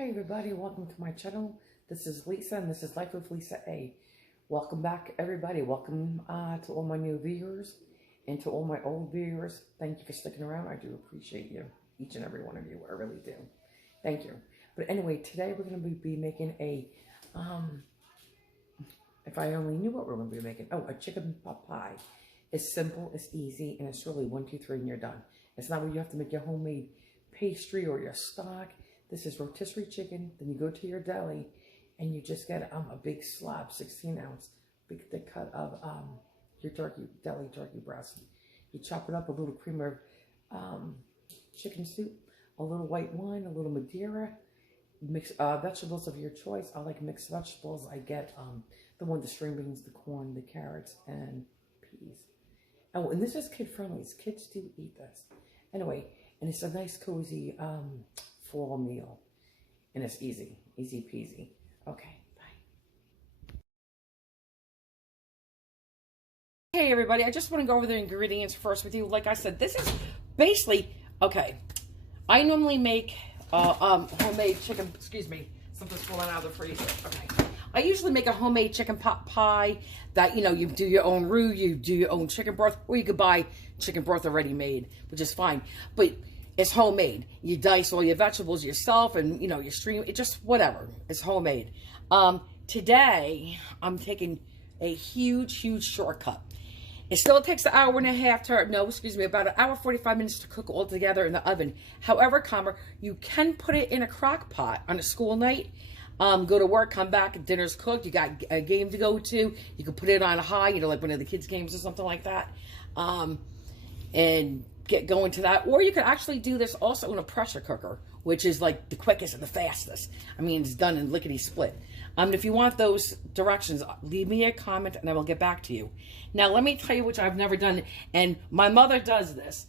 Hi everybody, welcome to my channel. This is Lisa and this is Life with Lisa A. Welcome back everybody. Welcome to all my new viewers and to all my old viewers. Thank you for sticking around. I do appreciate you, each and every one of you. I really do. Thank you. But anyway, today we're going to be making a, if I only knew what we're going to be making. Oh, a chicken pot pie. It's simple, it's easy, and it's really 1, 2, 3 and you're done. It's not where you have to make your homemade pastry or your stock. This is rotisserie chicken. Then you go to your deli and you just get a big slab, 16-ounce, big thick cut of your deli turkey breast. You chop it up, a little cream of chicken soup, a little white wine, a little Madeira, mix vegetables of your choice. I like mixed vegetables. I get the string beans, the corn, the carrots, and peas. Oh, and this is kid friendly. Kids do eat this. Anyway, and it's a nice cozy fall meal, and it's easy peasy. Okay, bye. Hey everybody, I just want to go over the ingredients first with you. Like I said, this is basically, okay, I normally make homemade chicken, excuse me, something's falling out of the freezer. Okay, I usually make a homemade chicken pot pie that, you know, you do your own roux, you do your own chicken broth, or you could buy chicken broth already made, which is fine, but it's homemade. You dice all your vegetables yourself and, you know, you stream it, just whatever. It's homemade. Today, I'm taking a huge shortcut. It still takes an hour and a half to, no, excuse me, about an hour, 45 minutes to cook all together in the oven. However, you can put it in a crock pot on a school night. Go to work, come back, dinner's cooked, you got a game to go to. You can put it on high, you know, like one of the kids' games or something like that. And get going to that. Or you could actually do this also in a pressure cooker, which is like the quickest and the fastest. I mean, it's done in lickety split. If you want those directions, leave me a comment and I will get back to you. Now, let me tell you which I've never done, and my mother does this,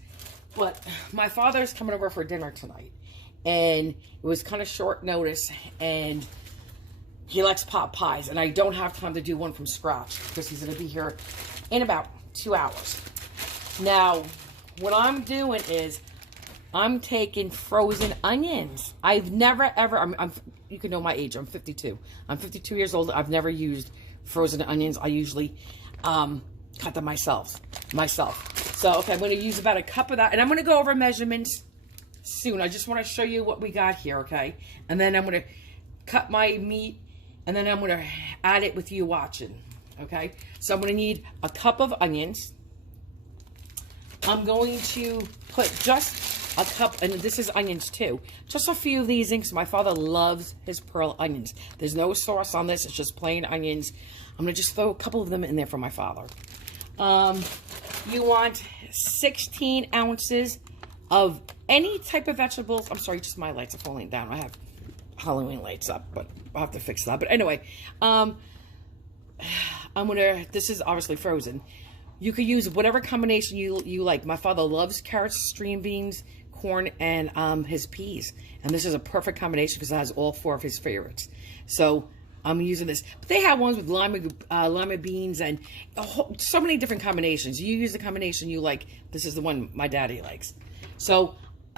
but my father's coming over for dinner tonight, and it was kind of short notice, and he likes pot pies, and I don't have time to do one from scratch because he's going to be here in about 2 hours. Now, what I'm doing is I'm taking frozen onions. I've never ever, you can know my age, I'm 52. I'm 52 years old. I've never used frozen onions. I usually cut them myself. So, okay, I'm going to use about a cup of that, and I'm going to go over measurements soon. I just want to show you what we got here, okay? And then I'm going to cut my meat, and then I'm going to add it with you watching, okay? So I'm going to need a cup of onions. I'm going to put just a cup, and this is onions too, just a few of these in because my father loves his pearl onions. There's no sauce on this, it's just plain onions. I'm going to just throw a couple of them in there for my father. You want 16 ounces of any type of vegetables. I'm sorry, just my lights are falling down. I have Halloween lights up, but I'll have to fix that. But anyway, this is obviously frozen. You could use whatever combination you like. My father loves carrots, string beans, corn, and his peas. And this is a perfect combination because it has all 4 of his favorites. So I'm using this. But they have ones with lima beans and so many different combinations. You use the combination you like. This is the one my daddy likes. So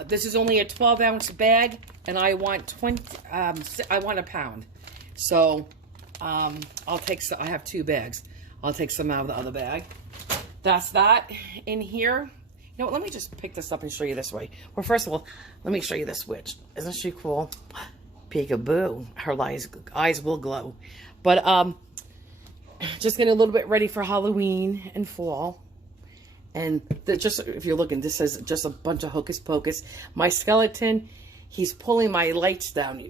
this is only a 12-ounce bag, and I want a pound. So I'll take some. I have 2 bags. I'll take some out of the other bag. That's that in here. You know what, let me just pick this up and show you this way. Well, first of all, let me show you this witch. Isn't she cool? Peekaboo. Her eyes will glow. But just getting a little bit ready for Halloween and fall. And just if you're looking, this is just a bunch of hocus pocus. My skeleton, he's pulling my lights down.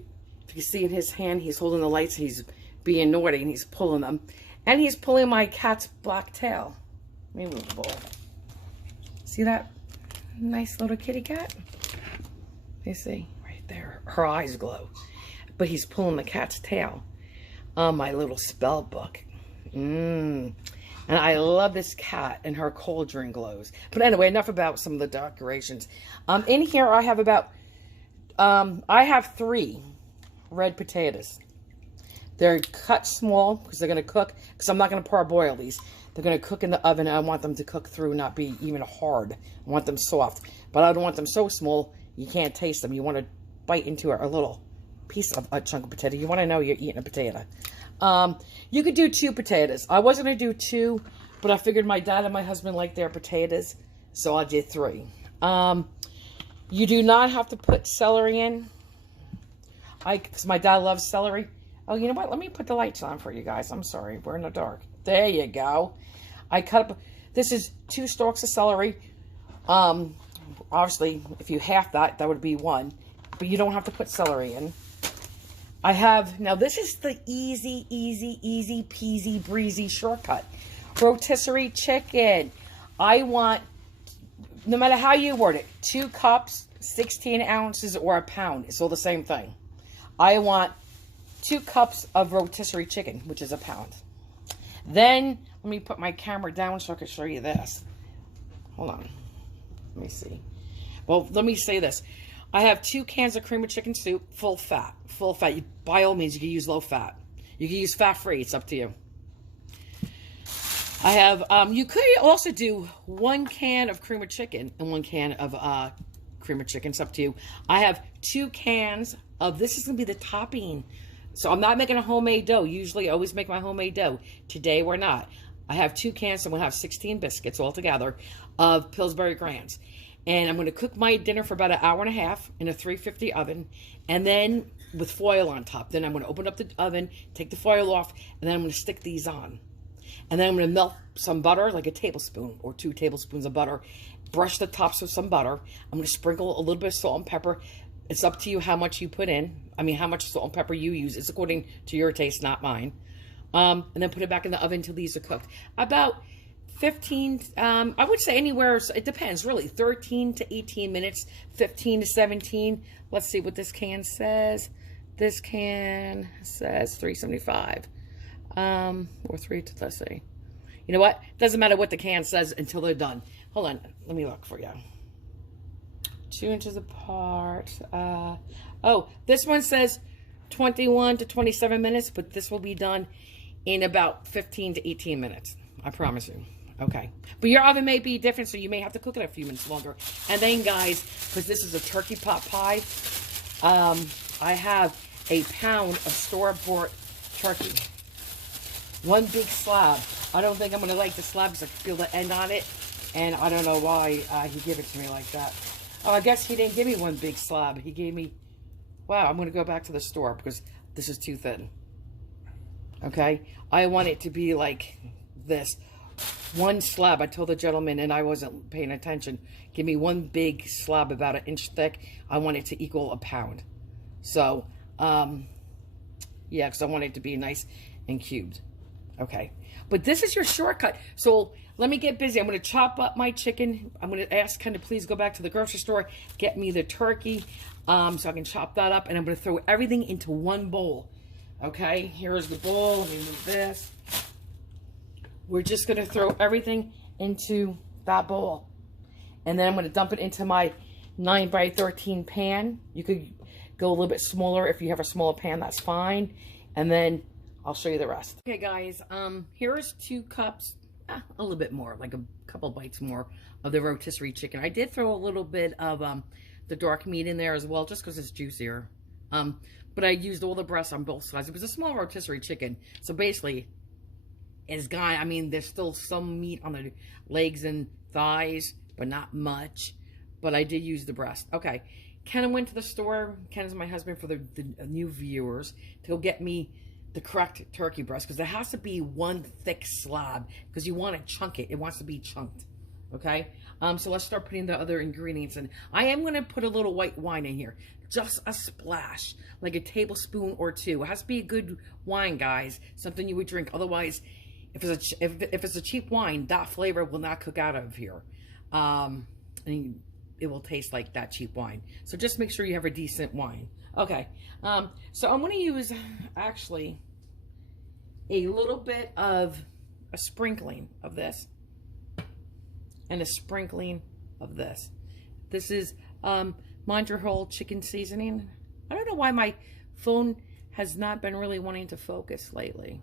If you see in his hand, he's holding the lights. He's being naughty and he's pulling them. And he's pulling my cat's black tail. Let me move the bowl. See that nice little kitty cat? You see right there, her eyes glow. But he's pulling the cat's tail. My little spell book. And I love this cat, and her cauldron glows. But anyway, enough about some of the decorations. In here I have about, I have 3 red potatoes. They're cut small because they're going to cook, because I'm not going to parboil these. They're going to cook in the oven, and I want them to cook through, not be even hard. I want them soft. But I don't want them so small you can't taste them. You want to bite into it a little piece of a chunk of potato. You want to know you're eating a potato. You could do 2 potatoes. I wasn't going to do 2, but I figured my dad and my husband like their potatoes, so I did 3. You do not have to put celery in. Because my dad loves celery. Oh, you know what? Let me put the lights on for you guys. I'm sorry. We're in the dark. There you go. I cut up. This is 2 stalks of celery. Obviously, if you half that, that would be 1. But you don't have to put celery in. I have, now this is the easy peasy breezy shortcut. Rotisserie chicken. I want, no matter how you word it, 2 cups, 16 ounces, or a pound. It's all the same thing. I want 2 cups of rotisserie chicken, which is a pound. Then, let me put my camera down so I can show you this. Hold on. Let me see. Well, let me say this. I have 2 cans of cream of chicken soup, full fat. Full fat. By all means, you can use low fat. You can use fat-free. It's up to you. I have, you could also do 1 can of cream of chicken and 1 can of cream of chicken. It's up to you. I have 2 cans of, this is going to be the topping. So I'm not making a homemade dough. Usually I always make my homemade dough. Today we're not. I have 2 cans, so I'm going to have 16 biscuits altogether of Pillsbury Grands. And I'm going to cook my dinner for about 1.5 hours in a 350 oven. And then with foil on top. Then I'm going to open up the oven, take the foil off, and then I'm going to stick these on. And then I'm going to melt some butter, like a tablespoon or 2 tablespoons of butter. Brush the tops with some butter. I'm going to sprinkle a little bit of salt and pepper. It's up to you how much you put in. I mean, how much salt and pepper you use. It's according to your taste, not mine. And then put it back in the oven until these are cooked. About 15, I would say anywhere, it depends really, 13 to 18 minutes, 15 to 17. Let's see what this can says. This can says 375. Or 3 to, let's see. You know what? Doesn't matter what the can says until they're done. Hold on, let me look for you. 2 inches apart. Oh, this one says 21 to 27 minutes, but this will be done in about 15 to 18 minutes. I promise you. Okay. But your oven may be different, so you may have to cook it a few minutes longer. And then, guys, because this is a turkey pot pie, I have a pound of store-bought turkey. 1 big slab. I don't think I'm going to like the slab because I can feel the end on it. And I don't know why he gave it to me like that. Oh, I guess he didn't give me 1 big slab. He gave me... Wow, I'm going to go back to the store because this is too thin. Okay? I want it to be like this. 1 slab. I told the gentleman, and I wasn't paying attention, give me 1 big slab about 1 inch thick. I want it to equal a pound. So, yeah, because I want it to be nice and cubed. Okay. But this is your shortcut. So let me get busy. I'm going to chop up my chicken. I'm going to ask Ken to please go back to the grocery store, get me the turkey, so I can chop that up. And I'm going to throw everything into 1 bowl. Okay, here's the bowl. Let me move this. We're just going to throw everything into that bowl. And then I'm going to dump it into my 9x13 pan. You could go a little bit smaller. If you have a smaller pan, that's fine. And then I'll show you the rest. Okay, guys, here's 2 cups, a little bit more, like a couple bites more of the rotisserie chicken. I did throw a little bit of the dark meat in there as well, just because it's juicier. But I used all the breasts on both sides. It was a small rotisserie chicken, so basically it's gone. I mean, there's still some meat on the legs and thighs, but not much. But I did use the breast. Okay, Ken went to the store. Ken is my husband for the new viewers, to go get me the correct turkey breast, because there has to be 1 thick slab, because you want to chunk it. It wants to be chunked. Okay, so let's start putting the other ingredients in. I am going to put a little white wine in here, just a splash, like a tablespoon or 2. It has to be a good wine, guys, something you would drink. Otherwise, if it's a cheap wine, that flavor will not cook out of here, and it will taste like that cheap wine. So just make sure you have a decent wine. Okay, so I'm going to use actually a little bit of a sprinkling of this and a sprinkling of this. This is Mind Your Whole chicken seasoning. I don't know why my phone has not been really wanting to focus lately.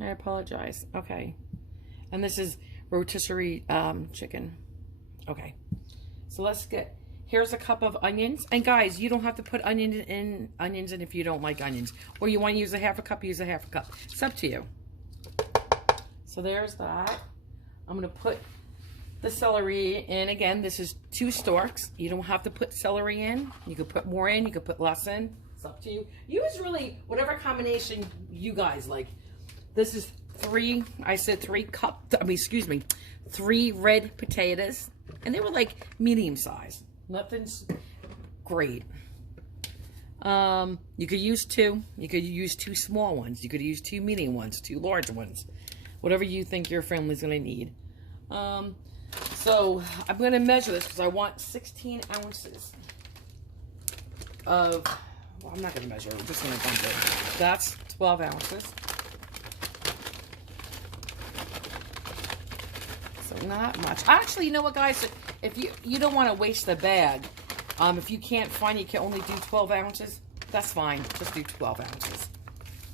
I apologize. Okay, and this is rotisserie chicken. Okay, so let's get Here's a cup of onions. And guys, you don't have to put onions in if you don't like onions. Or you want to use a half a cup, use a half a cup. It's up to you. So there's that. I'm going to put the celery in. Again, this is 2 stalks. You don't have to put celery in. You could put more in. You could put less in. It's up to you. Use really whatever combination you guys like. This is 3 red potatoes. And they were like medium size. Nothing's great. You could use 2. You could use 2 small ones. You could use 2 medium ones, 2 large ones. Whatever you think your family's going to need. So I'm going to measure this because I want 16 ounces of, well, I'm not going to measure it. I'm just going to dump it. That's 12 ounces. So not much. Actually, you know what, guys? If you don't want to waste the bag, if you can't find, you can only do 12 ounces, that's fine. Just do 12 ounces.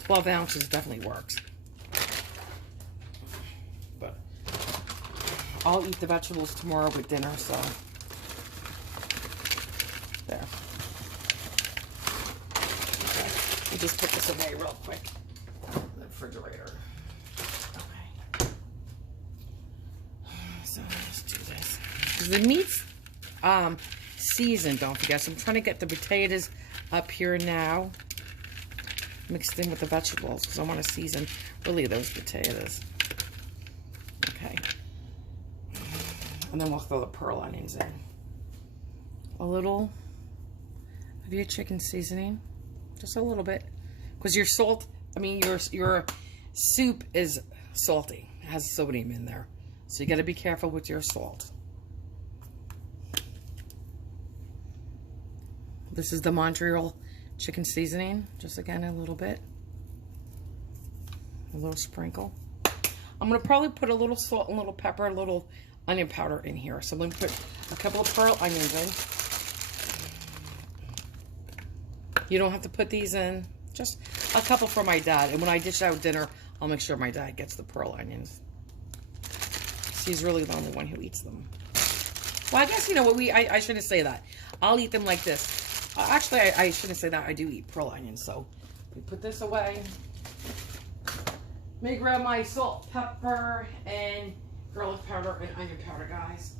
12 ounces definitely works. But I'll eat the vegetables tomorrow with dinner, so there. Okay. We'll just put this away real quick in the refrigerator. Okay. So let's do this. The meat's seasoned, don't forget. So I'm trying to get the potatoes up here now, mixed in with the vegetables, because I want to season really those potatoes. Okay. And then we'll throw the pearl onions in. A little of your chicken seasoning, just a little bit, because your salt, I mean your soup is salty. It has sodium in there, so you got to be careful with your salt. This is the Montreal chicken seasoning. Just again, a little bit. A little sprinkle. I'm going to probably put a little salt and a little pepper, a little onion powder in here. So I'm going to put a couple of pearl onions in. You don't have to put these in. Just a couple for my dad. And when I dish out dinner, I'll make sure my dad gets the pearl onions. He's really the only one who eats them. Well, I guess, you know what, I shouldn't say that. I'll eat them like this. Actually, I shouldn't say that. I do eat pearl onions, so we put this away. Let me grab my salt, pepper, and garlic powder and onion powder, guys.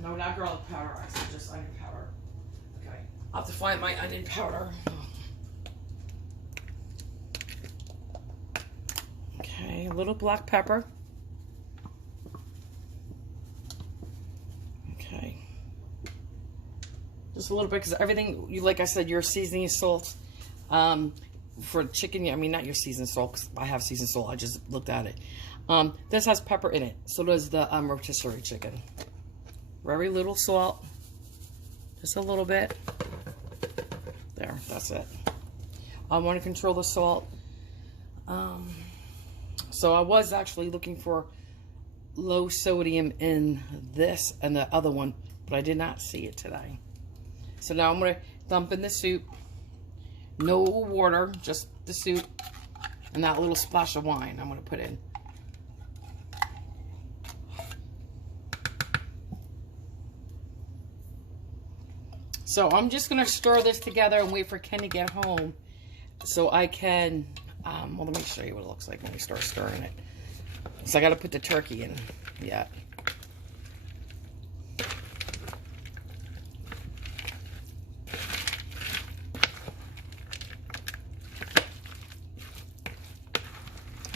No, not garlic powder, actually, just onion powder. Okay, I'll have to find my onion powder. Okay, a little black pepper. Okay. Just a little bit, because everything, like I said, your seasoning salt for chicken, I mean, not your seasoned salt, because I have seasoned salt, I just looked at it. This has pepper in it, so does the rotisserie chicken. Very little salt, just a little bit. There, that's it. I want to control the salt. So I was actually looking for low sodium in this and the other one, but I did not see it today. So now I'm going to dump in the soup. No water, just the soup. And that little splash of wine I'm going to put in. So I'm just going to stir this together and wait for Ken to get home so I can, well, let me show you what it looks like when we start stirring it. So I got to put the turkey in yet.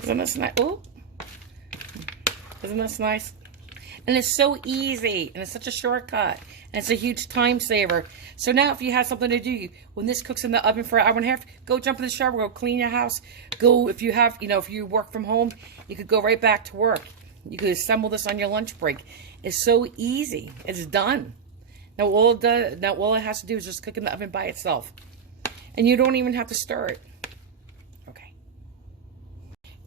Isn't this nice? Ooh. Isn't this nice? And it's so easy, and it's such a shortcut, and it's a huge time saver. So now if you have something to do, when this cooks in the oven for an hour and a half, go jump in the shower, go clean your house, go, if you have, you know, if you work from home, you could go right back to work. You could assemble this on your lunch break. It's so easy. It's done. Now all it has to do is just cook in the oven by itself. And you don't even have to stir it. Okay.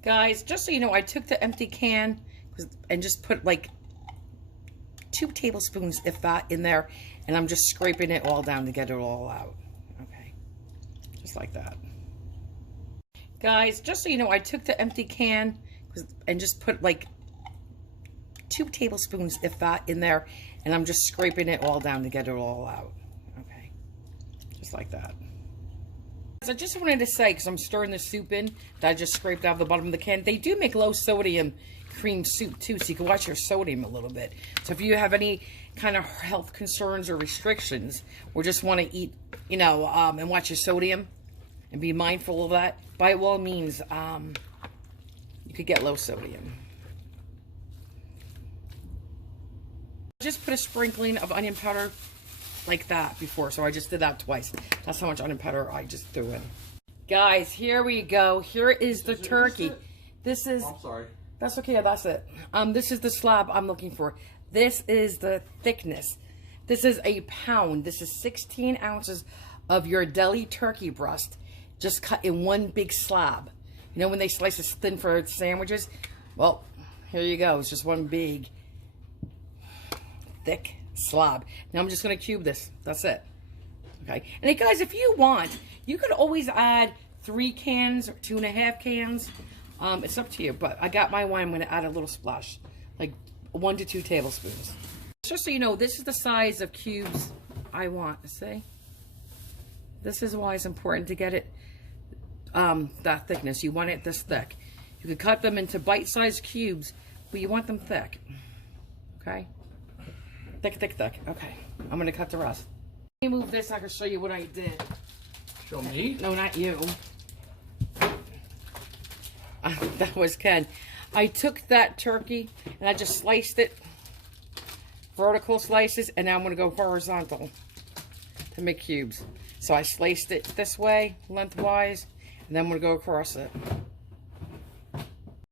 Guys, just so you know, I took the empty can and just put like 2 tablespoons, if that, in there, and I'm just scraping it all down to get it all out. Okay, just like that. Guys, just so you know, I took the empty can and just put like 2 tablespoons, if that, in there. And I'm just scraping it all down to get it all out. Okay, just like that. I just wanted to say, because I'm stirring the soup in, that I just scraped out of the bottom of the can, they do make low sodium cream soup too, so you can watch your sodium a little bit. So if you have any kind of health concerns or restrictions, or just want to eat, you know, and watch your sodium, and be mindful of that, by all means, you could get low sodium. Just put a sprinkling of onion powder like that before, so I just did that twice. That's how much onion powder I just threw in. Guys, here we go. Here is the turkey. This is... I'm sorry. That's okay, that's it. This is the slab I'm looking for. This is the thickness. This is a pound. This is 16 ounces of your deli turkey breast, just cut in one big slab. You know when they slice it thin for sandwiches? Well, here you go. It's just one big, thick slab. Now I'm just going to cube this. That's it. Okay. And guys, if you want, you could always add 3 cans or 2.5 cans. It's up to you, but I got my wine. I'm going to add a little splash, like 1 to 2 tablespoons. Just so you know, this is the size of cubes I want. See? This is why it's important to get it that thickness. You want it this thick. You could cut them into bite-sized cubes, but you want them thick. Okay? Thick, thick, thick. Okay. I'm going to cut the rest. Let me move this. I can show you what I did. Show me? No, not you. That was Ken. I took that turkey and I just sliced it, vertical slices, and now I'm going to go horizontal to make cubes. So I sliced it this way, lengthwise, and then I'm going to go across it.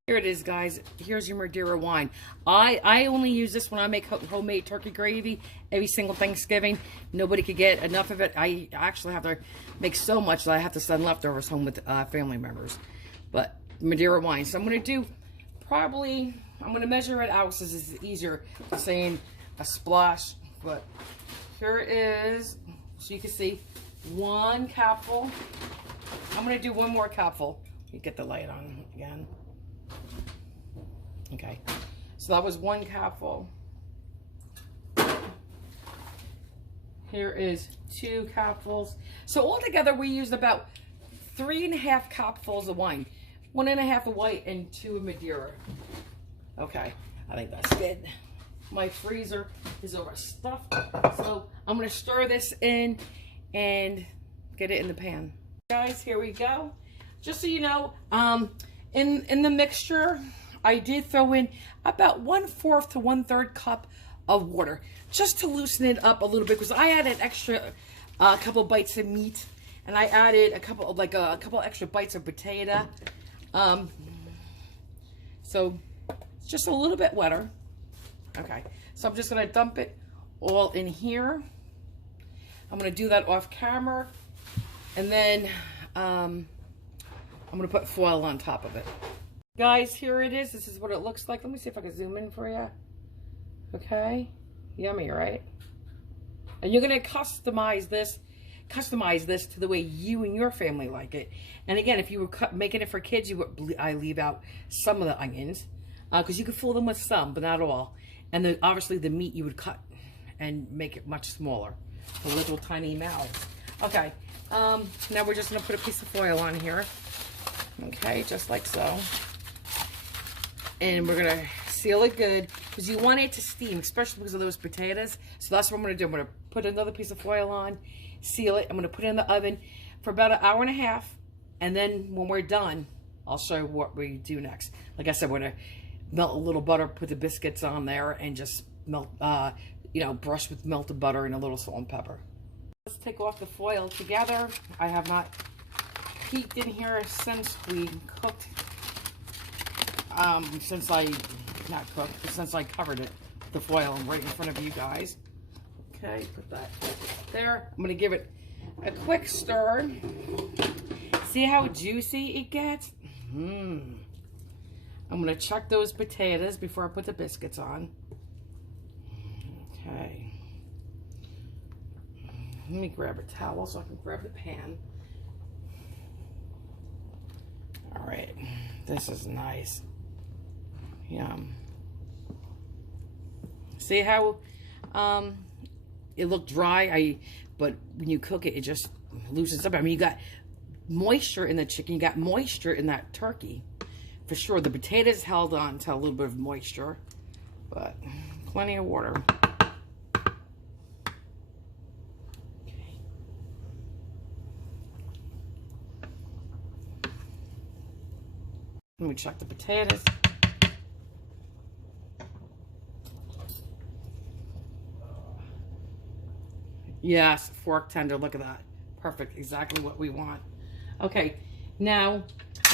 Here it is, guys. Here's your Madeira wine. I only use this when I make homemade turkey gravy every single Thanksgiving. Nobody could get enough of it. I actually have to make so much that I have to send leftovers home with family members. But Madeira wine. So I'm going to do probably, I'm going to measure it out so it's easier than saying a splash. But here it is, so you can see 1 cupful. I'm going to do 1 more cupful. You get the light on again. Okay, so that was 1 cupful. Here is 2 cupfuls. So altogether we used about 3.5 cupfuls of wine. 1.5 of white and 2 of Madeira. Okay, I think that's good. My freezer is overstuffed, so I'm gonna stir this in and get it in the pan. Guys, here we go. Just so you know, in the mixture, I did throw in about 1/4 to 1/3 cup of water, just to loosen it up a little bit, because I added extra couple bites of meat, and I added a couple extra bites of potato. So it's just a little bit wetter. Okay, so I'm just gonna dump it all in here. I'm gonna do that off camera, and then I'm gonna put foil on top of it. Guys, here it is. This is what it looks like. Let me see if I can zoom in for you. Okay, yummy, right? And you're gonna customize this to the way you and your family like it. And again, if you were making it for kids, I leave out some of the onions, because you could fool them with some, but not all. And then obviously the meat you would cut and make it much smaller, the little tiny mouths. Okay, now we're just gonna put a piece of foil on here. Okay, just like so. And we're gonna seal it good, because you want it to steam, especially because of those potatoes. So that's what I'm gonna do. I'm gonna put another piece of foil on, seal it. I'm gonna put it in the oven for about 1.5 hours. And then when we're done, I'll show you what we do next. Like I said, we're gonna melt a little butter, put the biscuits on there, and just melt, brush with melted butter and a little salt and pepper. Let's take off the foil together. I have not peeked in here since we cooked. Since I covered it, the foil right in front of you guys. Okay, put that there. I'm gonna give it a quick stir. See how juicy it gets? I'm gonna check those potatoes before I put the biscuits on. Okay. Let me grab a towel so I can grab the pan. All right, this is nice. Yum. See how it looked dry? But when you cook it, it just loosens up. I mean, you got moisture in the chicken. You got moisture in that turkey. For sure, the potatoes held on to a little bit of moisture, but plenty of water. Let me check the potatoes. Yes, fork tender. Look at that. Perfect. Exactly what we want. Okay, now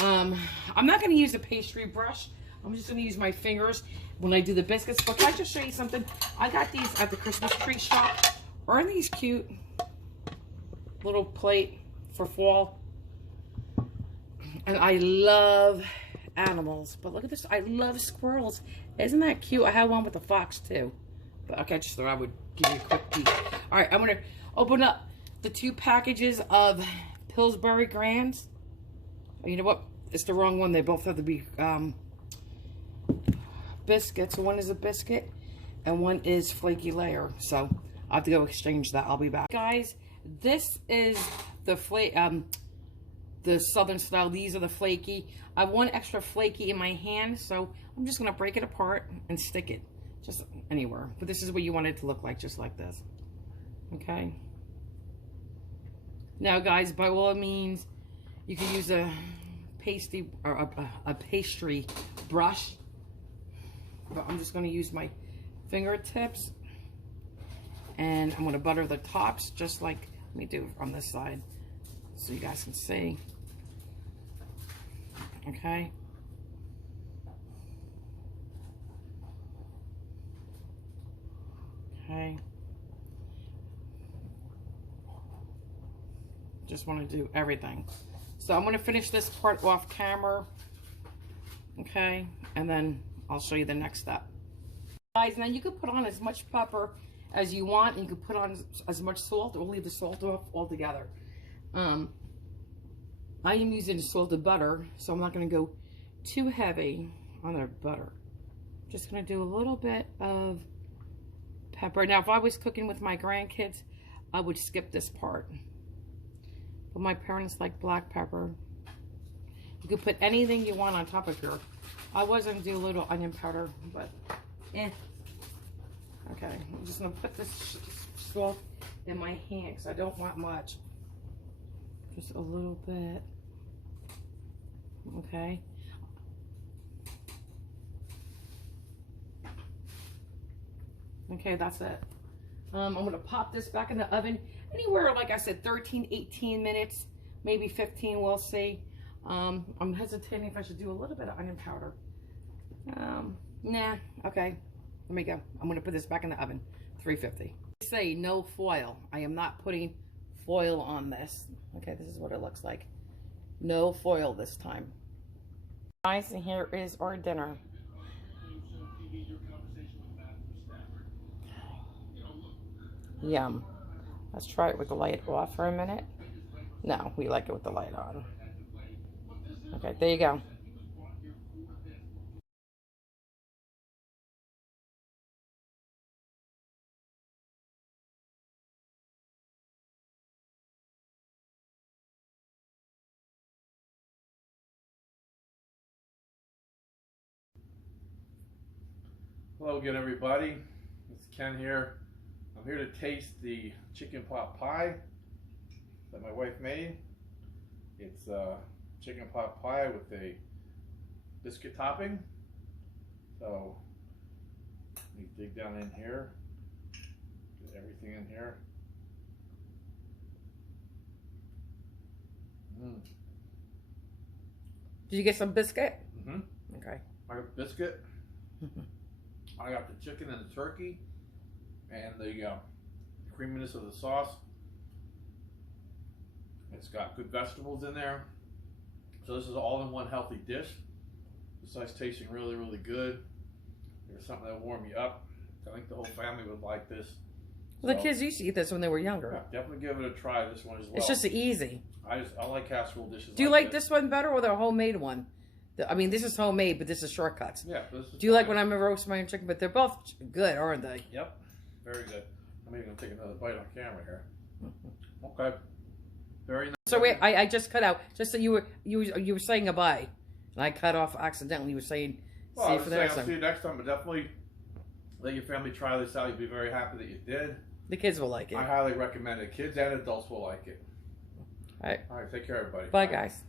I'm not going to use a pastry brush. I'm just going to use my fingers when I do the biscuits. But can I just show you something? I got these at the Christmas tree shop. Aren't these cute? Little plate for fall. And I love animals. But look at this. I love squirrels. Isn't that cute? I have one with a fox too. But okay, I just thought I would give you a quick peek. All right, I'm going to open up the 2 packages of Pillsbury Grands. You know what? It's the wrong one. They both have to be biscuits. One is a biscuit and one is flaky layer. So I'll have to go exchange that. I'll be back. Guys, this is the southern style. These are the flaky. I have one extra flaky in my hand, so I'm just going to break it apart and stick it just anywhere. But this is what you want it to look like, just like this. Okay. Now, guys, by all means, you can use a pastry or a pastry brush, but I'm just going to use my fingertips, and I'm going to butter the tops just like, let me do on this side so you guys can see. Okay. Okay. Just want to do everything. So I'm going to finish this part off camera. Okay. And then I'll show you the next step. Guys, now you can put on as much pepper as you want. And you can put on as much salt. We'll leave the salt off altogether. I am using salted butter, so I'm not going to go too heavy on the butter. Just going to do a little bit of pepper. Now, if I was cooking with my grandkids, I would skip this part. But my parents like black pepper. You can put anything you want on top of here. I was going to do a little onion powder, but eh. Okay, I'm just going to put this salt in my hand because I don't want much. Just a little bit. Okay. Okay, that's it. I'm going to pop this back in the oven anywhere, like I said, 13, 18 minutes, maybe 15, we'll see. I'm hesitating if I should do a little bit of onion powder. Nah, okay, let me go. I'm going to put this back in the oven, 350. Say no foil. I am not putting foil on this. Okay, this is what it looks like. No foil this time. Guys, and here is our dinner. Yum. Let's try it with the light off for a minute. No, we like it with the light on. Okay, there you go. Hello again, everybody. It's Ken here. I'm here to taste the chicken pot pie that my wife made. It's chicken pot pie with a biscuit topping. So let me dig down in here, get everything in here. Did you get some biscuit? Mm-hmm. Okay. I got the biscuit. I got the chicken and the turkey and the creaminess of the sauce. It's got good vegetables in there. So this is all in one healthy dish. Besides tasting really, really good, there's something that will warm you up. I think the whole family would like this. Well, the kids used to eat this when they were younger. Yeah, definitely give it a try, this one as well. It's just easy. I like casserole dishes. Do you like this one better or the homemade one? I mean, this is homemade, but this is shortcuts. Yeah. This is Do you like when I'm roasting my own chicken? But they're both good, aren't they? Yep. Very good. I'm even gonna take another bite on camera here. Okay. Very nice. So wait, I just cut out just so you were saying goodbye, and I cut off accidentally. You were saying Well, see I you was for the saying next I'll see time. you next time, but definitely let your family try this out. You'll be very happy that you did. The kids will like it. I highly recommend it. Kids and adults will like it. All right. All right. Take care, everybody. Bye, guys.